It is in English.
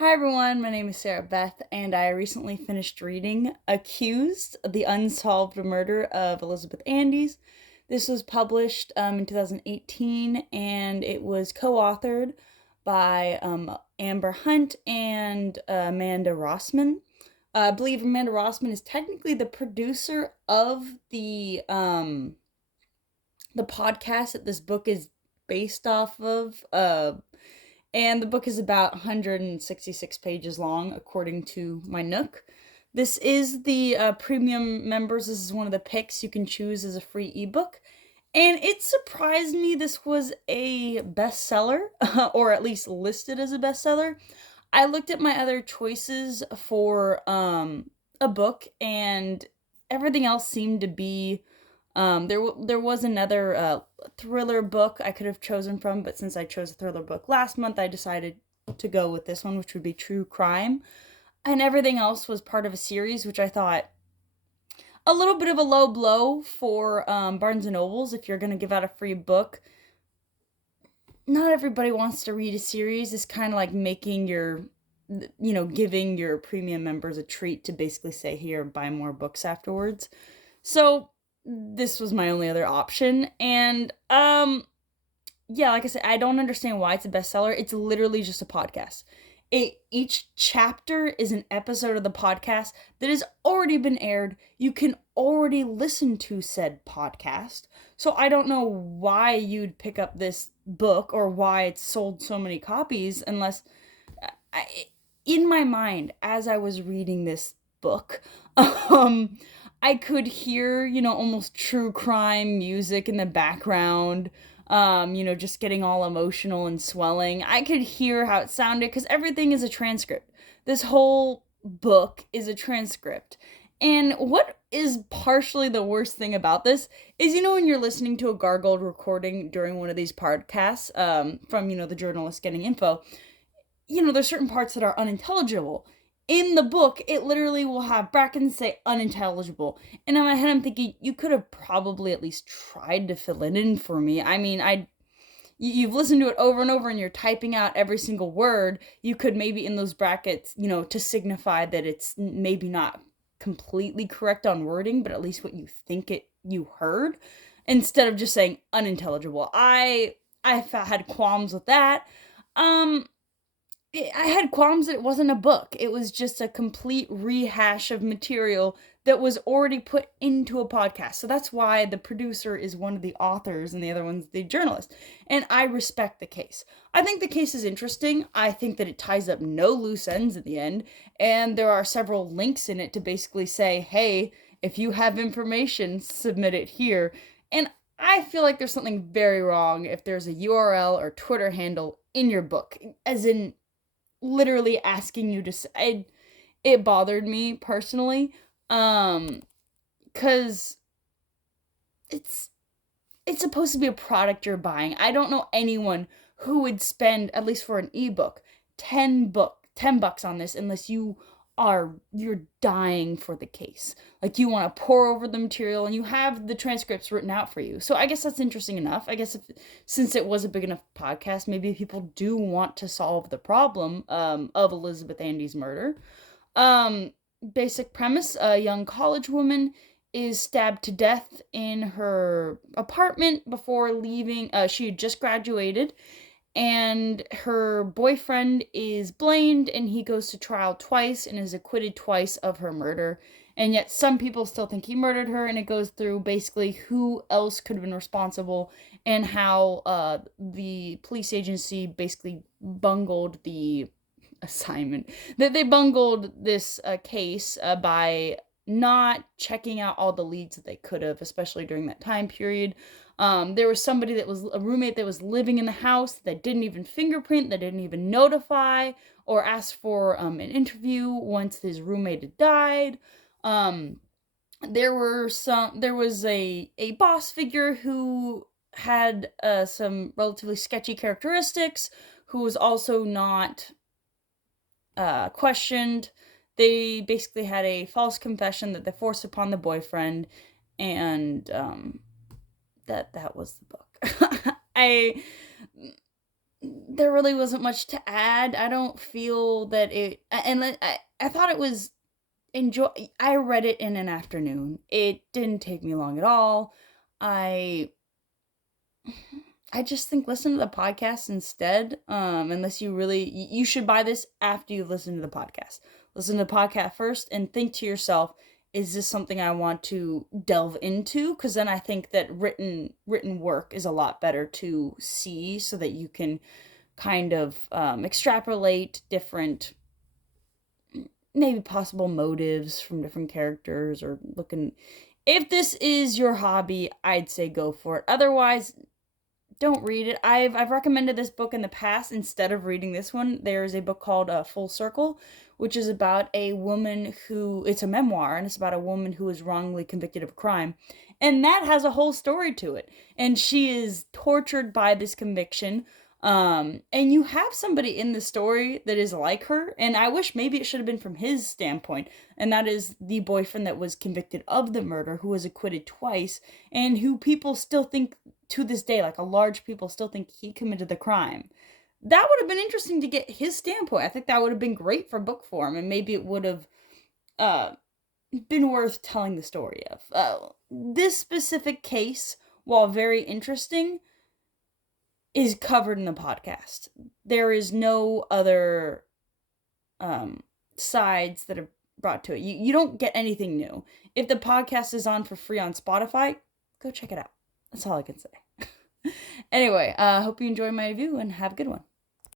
Hi everyone, my name is Sarah Beth, and I recently finished reading Accused, the Unsolved Murder of Elizabeth Andes. This was published in 2018, and it was co-authored by Amber Hunt and Amanda Rossman. I believe Amanda Rossman is technically the producer of the podcast that this book is based off of. And the book is about 166 pages long, according to my Nook. This is the premium members. This is one of the picks you can choose as a free ebook. And it surprised me this was a bestseller, or at least listed as a bestseller. I looked at my other choices for a book, and everything else seemed to be there was another thriller book I could have chosen from, but since I chose a thriller book last month, I decided to go with this one, which would be true crime. And everything else was part of a series, which I thought a little bit of a low blow for Barnes and Nobles. If you're going to give out a free book, not everybody wants to read a series. It's kind of like making giving your premium members a treat to basically say, here, buy more books afterwards. So this was my only other option. And yeah, like I said, I don't understand why it's a bestseller. It's literally just a podcast. Each chapter is an episode of the podcast that has already been aired. You can already listen to said podcast. So I don't know why you'd pick up this book or why it's sold so many copies unless in my mind, as I was reading this book, I could hear, almost true crime music in the background, just getting all emotional and swelling. I could hear how it sounded because everything is a transcript. This whole book is a transcript. And what is partially the worst thing about this is, when you're listening to a gargled recording during one of these podcasts from, the journalist getting info, there's certain parts that are unintelligible. In the book, it literally will have brackets say unintelligible. And in my head, I'm thinking, you could have probably at least tried to fill it in for me. I mean, you've listened to it over and over and you're typing out every single word. You could maybe in those brackets, to signify that it's maybe not completely correct on wording, but at least what you think you heard, instead of just saying unintelligible. I had qualms with that. I had qualms that it wasn't a book. It was just a complete rehash of material that was already put into a podcast. So that's why the producer is one of the authors and the other one's the journalist. And I respect the case. I think the case is interesting. I think that it ties up no loose ends at the end. And there are several links in it to basically say, hey, if you have information, submit it here. And I feel like there's something very wrong if there's a URL or Twitter handle in your book, as in literally asking you to say. It bothered me personally, because it's supposed to be a product you're buying. I don't know anyone who would spend, at least for an ebook, $10 on this unless you're dying for the case. Like, you want to pour over the material and you have the transcripts written out for you. So I guess that's interesting enough. I guess since it was a big enough podcast, maybe people do want to solve the problem of Elizabeth Andes' murder. Basic premise: a young college woman is stabbed to death in her apartment before leaving. She had just graduated, and her boyfriend is blamed, and he goes to trial twice and is acquitted twice of her murder. And yet some people still think he murdered her, and it goes through basically who else could have been responsible and how the police agency basically bungled the assignment. That they bungled this case by not checking out all the leads that they could have, especially during that time period. There was somebody that was a roommate that was living in the house that didn't even fingerprint, that didn't even notify or ask for an interview once his roommate had died. There was a boss figure who had some relatively sketchy characteristics, who was also not questioned. They basically had a false confession that they forced upon the boyfriend, and that was the book. I there really wasn't much to add. I don't feel that I thought it was I read it in an afternoon. It didn't take me long at all. I I just think listen to the podcast instead. Unless you should buy this after you listen to the podcast. Listen to the podcast first and think to yourself, is this something I want to delve into? Because then I think that written work is a lot better to see, so that you can kind of extrapolate different, maybe possible motives from different characters, or looking. If this is your hobby, I'd say go for it. Otherwise, don't read it. I've recommended this book in the past instead of reading this one. There is a book called Full Circle, which is about a woman who, it's a memoir, and it's about a woman who was wrongly convicted of a crime. And that has a whole story to it. And she is tortured by this conviction. And you have somebody in the story that is like her, and I wish maybe it should have been from his standpoint, and that is the boyfriend that was convicted of the murder, who was acquitted twice, and who people still think to this day, like a large people still think he committed the crime. That would have been interesting to get his standpoint. I think that would have been great for book form, and maybe it would have uh, been worth telling the story of. This specific case, while very interesting, is covered in the podcast. There is no other sides that are brought to it. You don't get anything new. If the podcast is on for free on Spotify, go check it out. That's all I can say. Anyway, hope you enjoy my review and have a good one.